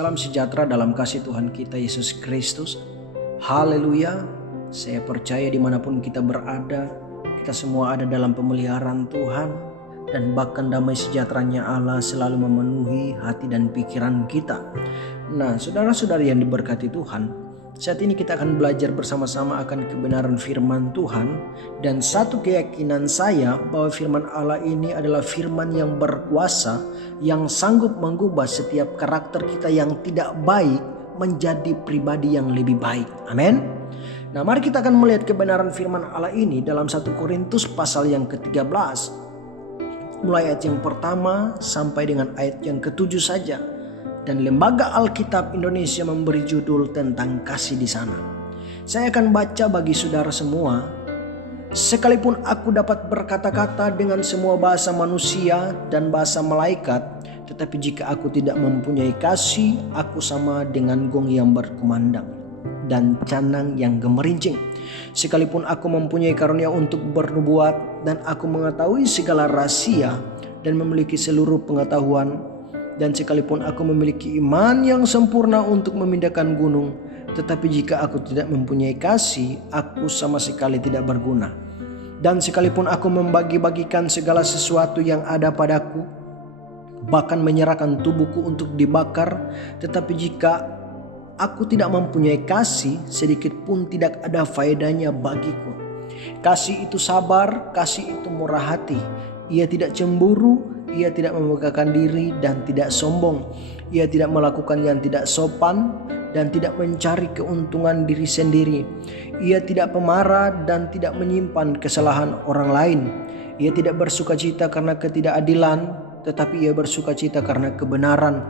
Salam sejahtera dalam kasih Tuhan kita Yesus Kristus. Haleluya. Saya percaya dimanapun kita berada, kita semua ada dalam pemeliharaan Tuhan. Dan bahkan damai sejahteranya Allah selalu memenuhi hati dan pikiran kita. Nah, saudara-saudari yang diberkati Tuhan, saat ini kita akan belajar bersama-sama akan kebenaran firman Tuhan. Dan satu keyakinan saya bahwa firman Allah ini adalah firman yang berkuasa, yang sanggup mengubah setiap karakter kita yang tidak baik menjadi pribadi yang lebih baik. Amin. Nah, mari kita akan melihat kebenaran firman Allah ini dalam 1 Korintus pasal yang ke-13. Mulai ayat yang pertama sampai dengan ayat yang ke-7 saja. Dan Lembaga Alkitab Indonesia memberi judul tentang kasih di sana. Saya akan baca bagi saudara semua. Sekalipun aku dapat berkata-kata dengan semua bahasa manusia dan bahasa malaikat, tetapi jika aku tidak mempunyai kasih, aku sama dengan gong yang berkumandang dan canang yang gemerincing. Sekalipun aku mempunyai karunia untuk bernubuat dan aku mengetahui segala rahasia dan memiliki seluruh pengetahuan, dan sekalipun aku memiliki iman yang sempurna untuk memindahkan gunung, tetapi jika aku tidak mempunyai kasih, aku sama sekali tidak berguna. Dan sekalipun aku membagi-bagikan segala sesuatu yang ada padaku, bahkan menyerahkan tubuhku untuk dibakar, tetapi jika aku tidak mempunyai kasih, sedikit pun tidak ada faedahnya bagiku. Kasih itu sabar, kasih itu murah hati. Ia tidak cemburu, ia tidak memegahkan diri dan tidak sombong. Ia tidak melakukan yang tidak sopan dan tidak mencari keuntungan diri sendiri. Ia tidak pemarah dan tidak menyimpan kesalahan orang lain. Ia tidak bersukacita karena ketidakadilan, tetapi ia bersukacita karena kebenaran.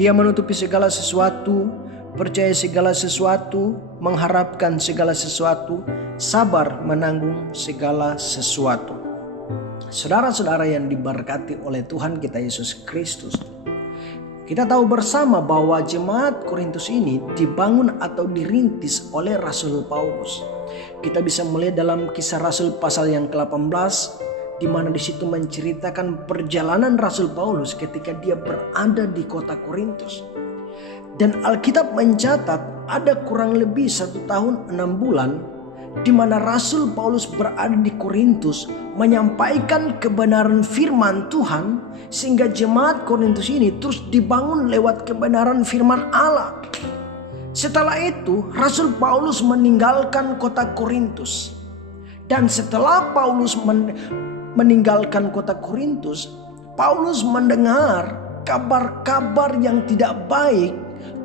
Ia menutupi segala sesuatu, percaya segala sesuatu, mengharapkan segala sesuatu, sabar menanggung segala sesuatu. Saudara-saudara yang diberkati oleh Tuhan kita Yesus Kristus, kita tahu bersama bahwa jemaat Korintus ini dibangun atau dirintis oleh Rasul Paulus. Kita bisa melihat dalam Kisah Rasul pasal yang ke-18, di mana di situ menceritakan perjalanan Rasul Paulus ketika dia berada di kota Korintus. Dan Alkitab mencatat ada kurang lebih 1 tahun 6 bulan di mana Rasul Paulus berada di Korintus menyampaikan kebenaran firman Tuhan, sehingga jemaat Korintus ini terus dibangun lewat kebenaran firman Allah. Setelah itu Rasul Paulus meninggalkan kota Korintus. Dan setelah Paulus meninggalkan kota Korintus, Paulus mendengar kabar-kabar yang tidak baik,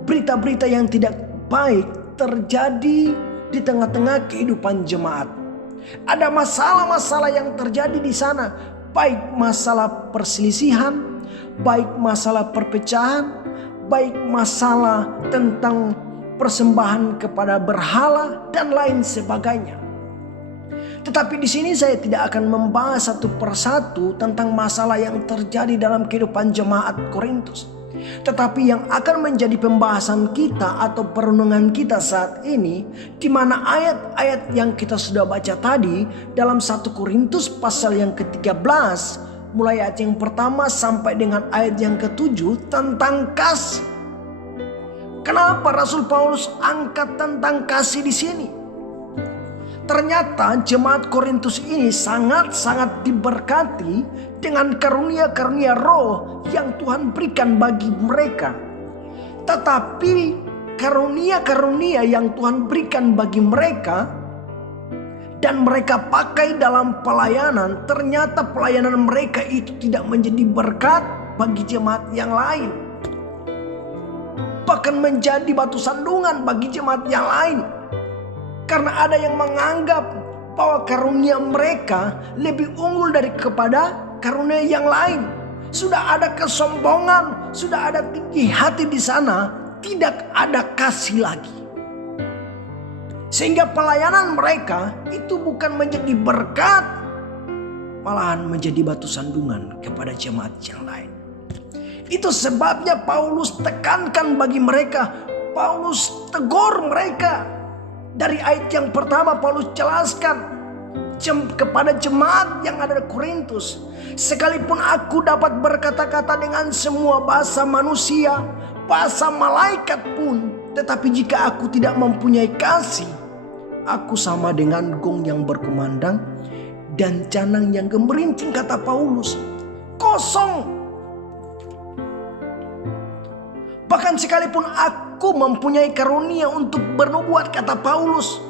berita-berita yang tidak baik terjadi di tengah-tengah kehidupan jemaat. Ada masalah-masalah yang terjadi di sana, baik masalah perselisihan, baik masalah perpecahan, baik masalah tentang persembahan kepada berhala dan lain sebagainya. Tetapi di sini saya tidak akan membahas satu persatu tentang masalah yang terjadi dalam kehidupan jemaat Korintus. Tetapi yang akan menjadi pembahasan kita atau perenungan kita saat ini, di mana ayat-ayat yang kita sudah baca tadi dalam 1 Korintus pasal yang ke-13, mulai ayat yang pertama sampai dengan ayat yang ke-7 tentang kasih. Kenapa Rasul Paulus angkat tentang kasih di sini? Ternyata jemaat Korintus ini sangat-sangat diberkati dengan karunia-karunia roh yang Tuhan berikan bagi mereka. Tetapi karunia-karunia yang Tuhan berikan bagi mereka dan mereka pakai dalam pelayanan, ternyata pelayanan mereka itu tidak menjadi berkat bagi jemaat yang lain. Bahkan menjadi batu sandungan bagi jemaat yang lain. Karena ada yang menganggap bahwa karunia mereka lebih unggul kepada karunia yang lain. Sudah ada kesombongan, sudah ada tinggi hati di sana, tidak ada kasih lagi. Sehingga pelayanan mereka itu bukan menjadi berkat, malahan menjadi batu sandungan kepada jemaat yang lain. Itu sebabnya Paulus tekankan bagi mereka, Paulus tegur mereka. Dari ayat yang pertama Paulus jelaskan kepada jemaat yang ada di Korintus, sekalipun aku dapat berkata-kata dengan semua bahasa manusia, kuasa malaikat pun, tetapi jika aku tidak mempunyai kasih, aku sama dengan gong yang berkumandang dan canang yang gemerincing, kata Paulus. Kosong. Bahkan sekalipun aku mempunyai karunia untuk bernubuat, kata Paulus,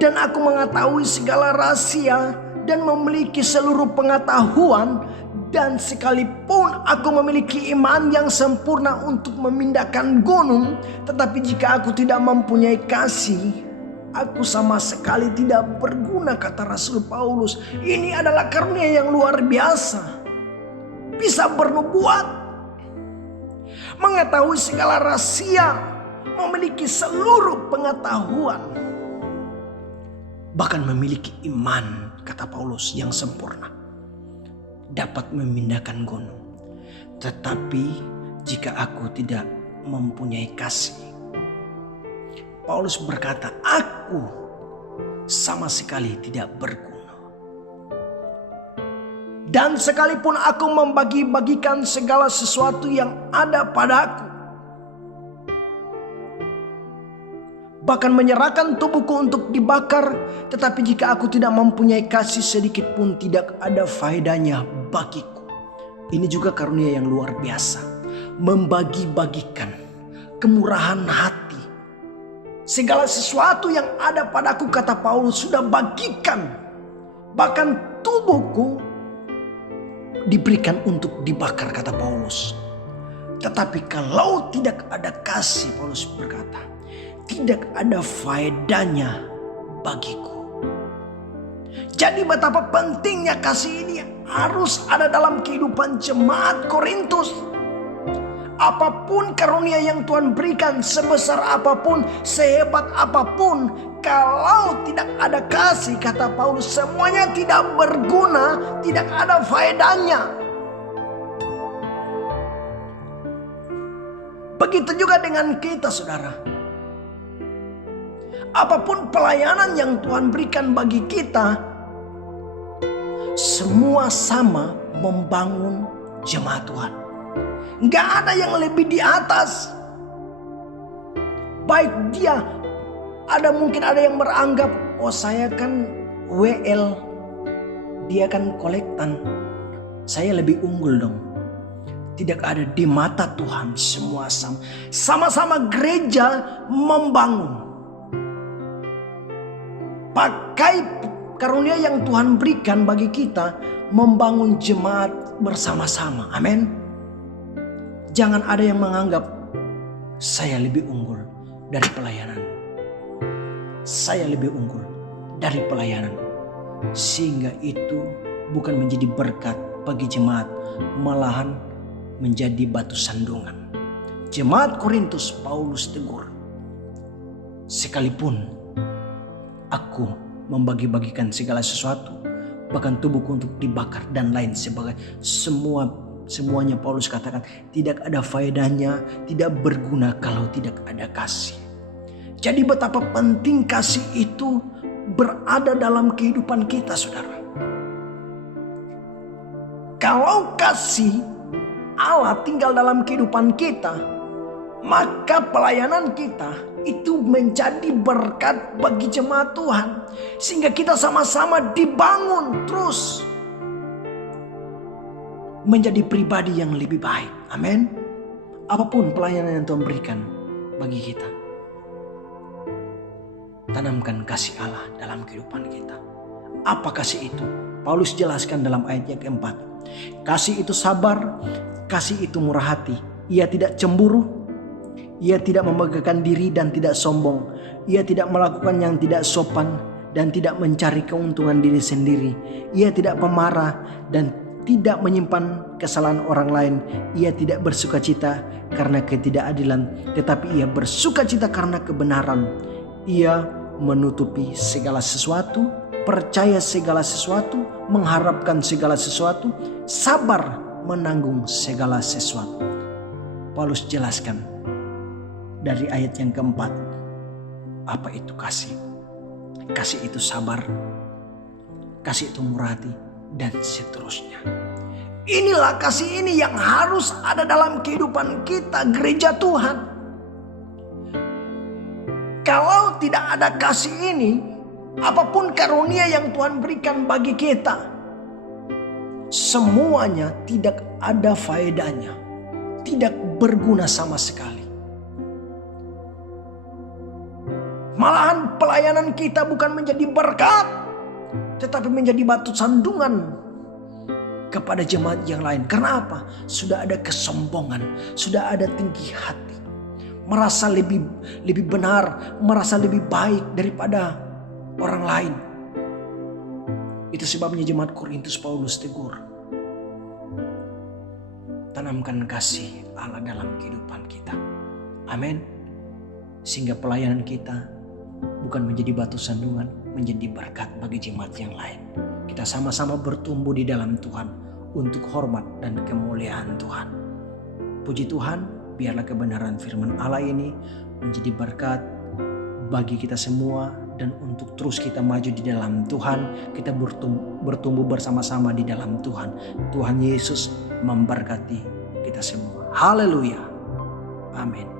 dan aku mengetahui segala rahasia dan memiliki seluruh pengetahuan, dan sekalipun aku memiliki iman yang sempurna untuk memindahkan gunung, tetapi jika aku tidak mempunyai kasih, aku sama sekali tidak berguna, kata Rasul Paulus. Ini adalah karunia yang luar biasa. Bisa bernubuat, mengetahui segala rahasia, memiliki seluruh pengetahuan, bahkan memiliki iman, kata Paulus, yang sempurna, dapat memindahkan gunung. Tetapi jika aku tidak mempunyai kasih, Paulus berkata, aku sama sekali tidak berguna. Dan sekalipun aku membagi-bagikan segala sesuatu yang ada padaku, bahkan menyerahkan tubuhku untuk dibakar, tetapi jika aku tidak mempunyai kasih sedikit pun, tidak ada faedahnya bagiku. Ini juga karunia yang luar biasa. Membagi-bagikan kemurahan hati. Segala sesuatu yang ada padaku, kata Paulus, sudah bagikan. Bahkan tubuhku diberikan untuk dibakar, kata Paulus. Tetapi kalau tidak ada kasih, Paulus berkata, tidak ada faedahnya bagiku. Jadi betapa pentingnya kasih ini harus ada dalam kehidupan jemaat Korintus. Apapun karunia yang Tuhan berikan, sebesar apapun, sehebat apapun, kalau tidak ada kasih, kata Paulus, semuanya tidak berguna, tidak ada faedahnya. Begitu juga dengan kita, saudara. Apapun pelayanan yang Tuhan berikan bagi kita, semua sama membangun jemaat Tuhan. Gak ada yang lebih di atas. Baik dia, mungkin ada yang beranggap, oh saya kan WL, dia kan kolektan, saya lebih unggul dong. Tidak ada, di mata Tuhan semua sama. Sama-sama gereja membangun. Pakai karunia yang Tuhan berikan bagi kita, membangun jemaat bersama-sama. Amin. Jangan ada yang menganggap saya lebih unggul dari pelayanan. Saya lebih unggul dari pelayanan. Sehingga itu bukan menjadi berkat bagi jemaat, malahan menjadi batu sandungan. Jemaat Korintus, Paulus tegur, sekalipun aku membagi-bagikan segala sesuatu, bahkan tubuhku untuk dibakar dan lain sebagainya, semuanya Paulus katakan tidak ada faedahnya, tidak berguna kalau tidak ada kasih. Jadi betapa penting kasih itu berada dalam kehidupan kita, saudara. Kalau kasih Allah tinggal dalam kehidupan kita, maka pelayanan kita itu menjadi berkat bagi jemaat Tuhan. Sehingga kita sama-sama dibangun terus menjadi pribadi yang lebih baik. Amin. Apapun pelayanan yang Tuhan berikan bagi kita, tanamkan kasih Allah dalam kehidupan kita. Apa kasih itu? Paulus jelaskan dalam ayat yang keempat. Kasih itu sabar, kasih itu murah hati. Ia tidak cemburu, ia tidak membanggakan diri dan tidak sombong. Ia tidak melakukan yang tidak sopan dan tidak mencari keuntungan diri sendiri. Ia tidak pemarah dan tidak menyimpan kesalahan orang lain. Ia tidak bersukacita karena ketidakadilan, tetapi ia bersukacita karena kebenaran. Ia menutupi segala sesuatu, percaya segala sesuatu, mengharapkan segala sesuatu, sabar menanggung segala sesuatu. Paulus jelaskan dari ayat yang keempat, apa itu kasih? Kasih itu sabar, kasih itu murah hati, dan seterusnya. Inilah kasih ini yang harus ada dalam kehidupan kita, gereja Tuhan. Kalau tidak ada kasih ini, apapun karunia yang Tuhan berikan bagi kita, semuanya tidak ada faedahnya, tidak berguna sama sekali. Malahan pelayanan kita bukan menjadi berkat, tetapi menjadi batu sandungan kepada jemaat yang lain. Karena apa? Sudah ada kesombongan, sudah ada tinggi hati, merasa lebih benar, merasa lebih baik daripada orang lain. Itu sebabnya jemaat Korintus Paulus tegur, tanamkan kasih Allah dalam kehidupan kita. Amin. Sehingga pelayanan kita bukan menjadi batu sandungan, menjadi berkat bagi jemaat yang lain. Kita sama-sama bertumbuh di dalam Tuhan untuk hormat dan kemuliaan Tuhan. Puji Tuhan, biarlah kebenaran firman Allah ini menjadi berkat bagi kita semua, dan untuk terus kita maju di dalam Tuhan, kita bertumbuh bersama-sama di dalam Tuhan. Tuhan Yesus memberkati kita semua. Haleluya. Amin.